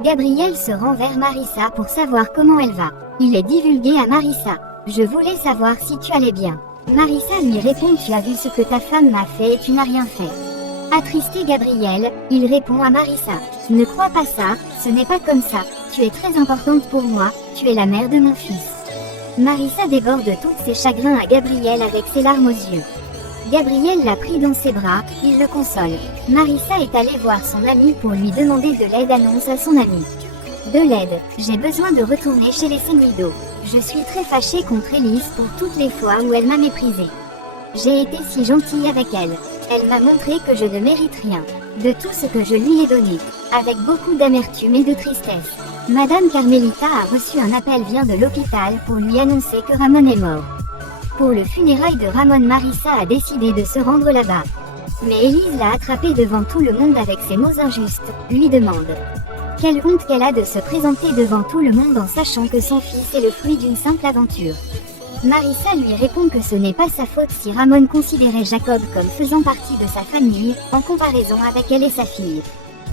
Gabriel se rend vers Marissa pour savoir comment elle va. Il est divulgué à Marissa. Je voulais savoir si tu allais bien. Marissa lui répond: tu as vu ce que ta femme m'a fait et tu n'as rien fait. Attristé Gabriel, il répond à Marissa: ne crois pas ça, ce n'est pas comme ça, tu es très importante pour moi, tu es la mère de mon fils. Marissa déborde tous ses chagrins à Gabriel avec ses larmes aux yeux. Gabriel l'a pris dans ses bras, il le console. Marissa est allée voir son ami pour lui demander de l'aide, annonce à son ami. De l'aide, j'ai besoin de retourner chez les Sénido. Je suis très fâchée contre Élise pour toutes les fois où elle m'a méprisée. J'ai été si gentille avec elle. Elle m'a montré que je ne mérite rien de tout ce que je lui ai donné, avec beaucoup d'amertume et de tristesse. Madame Carmelita a reçu un appel vient de l'hôpital pour lui annoncer que Ramon est mort. Pour le funérail de Ramon, Marissa a décidé de se rendre là-bas. Mais Élise l'a attrapée devant tout le monde avec ses mots injustes, lui demande quelle honte qu'elle a de se présenter devant tout le monde en sachant que son fils est le fruit d'une simple aventure. Marissa lui répond que ce n'est pas sa faute si Ramon considérait Jacob comme faisant partie de sa famille, en comparaison avec elle et sa fille.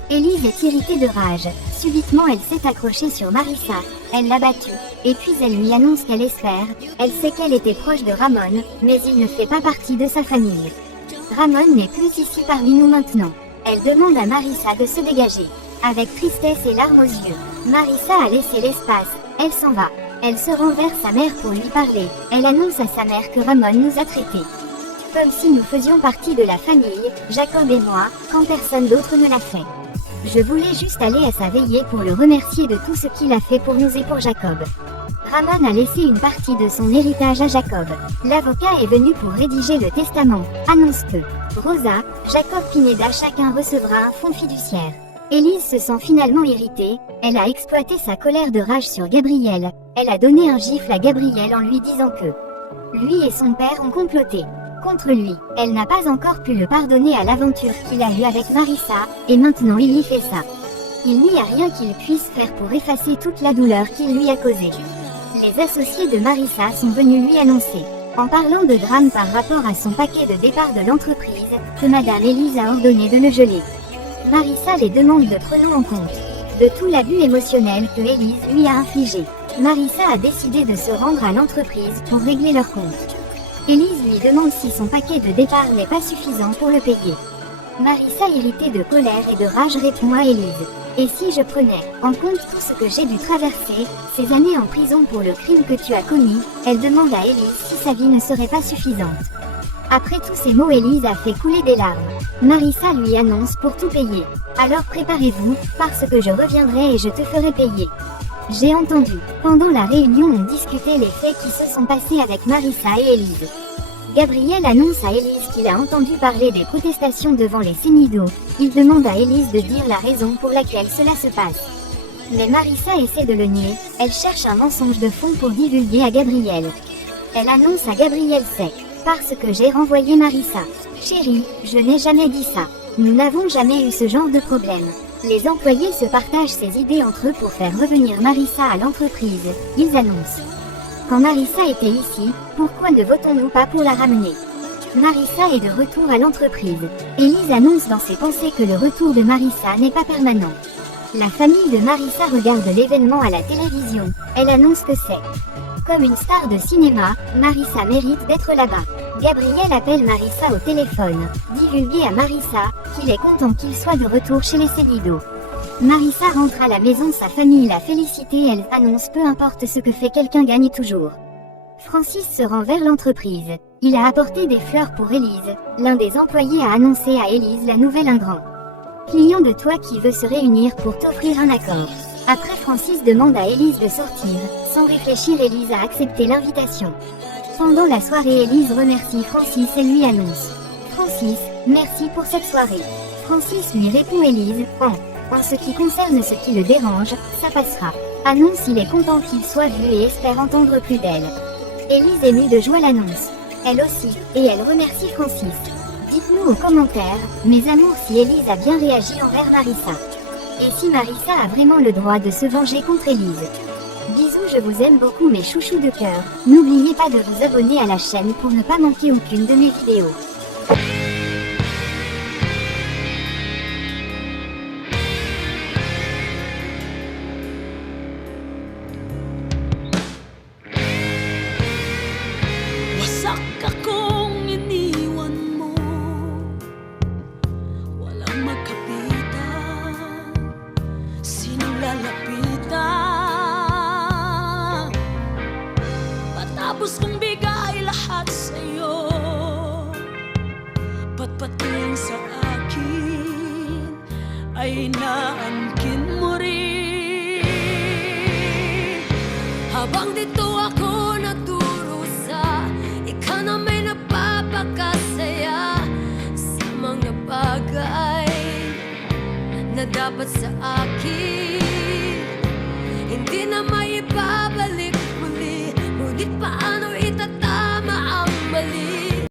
Élise est irritée de rage. Subitement elle s'est accrochée sur Marissa, elle l'a battue, et puis elle lui annonce qu'elle espère, elle sait qu'elle était proche de Ramon, mais il ne fait pas partie de sa famille. Ramon n'est plus ici parmi nous maintenant. Elle demande à Marissa de se dégager. Avec tristesse et larmes aux yeux, Marissa a laissé l'espace, elle s'en va. Elle se rend vers sa mère pour lui parler, elle annonce à sa mère que Ramon nous a traités comme si nous faisions partie de la famille, Jacob et moi, quand personne d'autre ne l'a fait. Je voulais juste aller à sa veillée pour le remercier de tout ce qu'il a fait pour nous et pour Jacob. Ramon a laissé une partie de son héritage à Jacob. L'avocat est venu pour rédiger le testament, annonce que Rosa, Jacob Pineda chacun recevra un fonds fiduciaire. Élise se sent finalement irritée, elle a exploité sa colère de rage sur Gabriel, elle a donné un gifle à Gabriel en lui disant que lui et son père ont comploté contre lui. Elle n'a pas encore pu le pardonner à l'aventure qu'il a eue avec Marissa, et maintenant il y fait ça. Il n'y a rien qu'il puisse faire pour effacer toute la douleur qu'il lui a causée. Les associés de Marissa sont venus lui annoncer, en parlant de drame par rapport à son paquet de départ de l'entreprise, que Madame Élise a ordonné de le geler. Marissa les demande de prendre en compte de tout l'abus émotionnel que Élise lui a infligé. Marissa a décidé de se rendre à l'entreprise pour régler leur compte. Élise lui demande si son paquet de départ n'est pas suffisant pour le payer. Marissa, irritée de colère et de rage, répond à Élise: et si je prenais en compte tout ce que j'ai dû traverser, ces années en prison pour le crime que tu as commis, elle demande à Élise si sa vie ne serait pas suffisante. Après tous ces mots, Élise a fait couler des larmes. Marissa lui annonce pour tout payer. Alors préparez-vous, parce que je reviendrai et je te ferai payer. J'ai entendu. Pendant la réunion, on discutait les faits qui se sont passés avec Marissa et Élise. Gabriel annonce à Élise qu'il a entendu parler des protestations devant les Sénido. Il demande à Élise de dire la raison pour laquelle cela se passe. Mais Marissa essaie de le nier, elle cherche un mensonge de fond pour divulguer à Gabriel. Elle annonce à Gabriel: c'est parce que j'ai renvoyé Marissa. Chérie, je n'ai jamais dit ça. Nous n'avons jamais eu ce genre de problème. Les employés se partagent ces idées entre eux pour faire revenir Marissa à l'entreprise. Ils annoncent: quand Marissa était ici, pourquoi ne votons-nous pas pour la ramener? Marissa est de retour à l'entreprise. Élise annonce dans ses pensées que le retour de Marissa n'est pas permanent. La famille de Marissa regarde l'événement à la télévision. Elle annonce que c'est comme une star de cinéma, Marissa mérite d'être là-bas. Gabriel appelle Marissa au téléphone, divulguer à Marissa qu'il est content qu'il soit de retour chez les Sénido. Marissa rentre à la maison, sa famille la félicite et elle annonce: peu importe ce que fait quelqu'un gagne toujours. Francis se rend vers l'entreprise. Il a apporté des fleurs pour Élise. L'un des employés a annoncé à Élise la nouvelle: un grand client de toi qui veut se réunir pour t'offrir un accord. Après, Francis demande à Élise de sortir. Sans réfléchir, Élise a accepté l'invitation. Pendant la soirée, Élise remercie Francis et lui annonce: Francis, merci pour cette soirée. Francis lui répond: Élise, en ce qui concerne ce qui le dérange, ça passera. Annonce: il est content qu'il soit vu et espère entendre plus d'elle. Élise, émue de joie, l'annonce. Elle aussi, et elle remercie Francis. Dites-nous aux commentaires, mes amours, si Élise a bien réagi envers Marissa. Et si Marissa a vraiment le droit de se venger contre Élise. Bisous, je vous aime beaucoup mes chouchous de cœur. N'oubliez pas de vous abonner à la chaîne pour ne pas manquer aucune de mes vidéos. Bawat pating sa akin ay naangkin mo rin. Habang dito ako nagdurusa, ikaw na may napapakasaya sa mga bagay na dapat sa akin hindi na maibabalik muli. Ngunit paano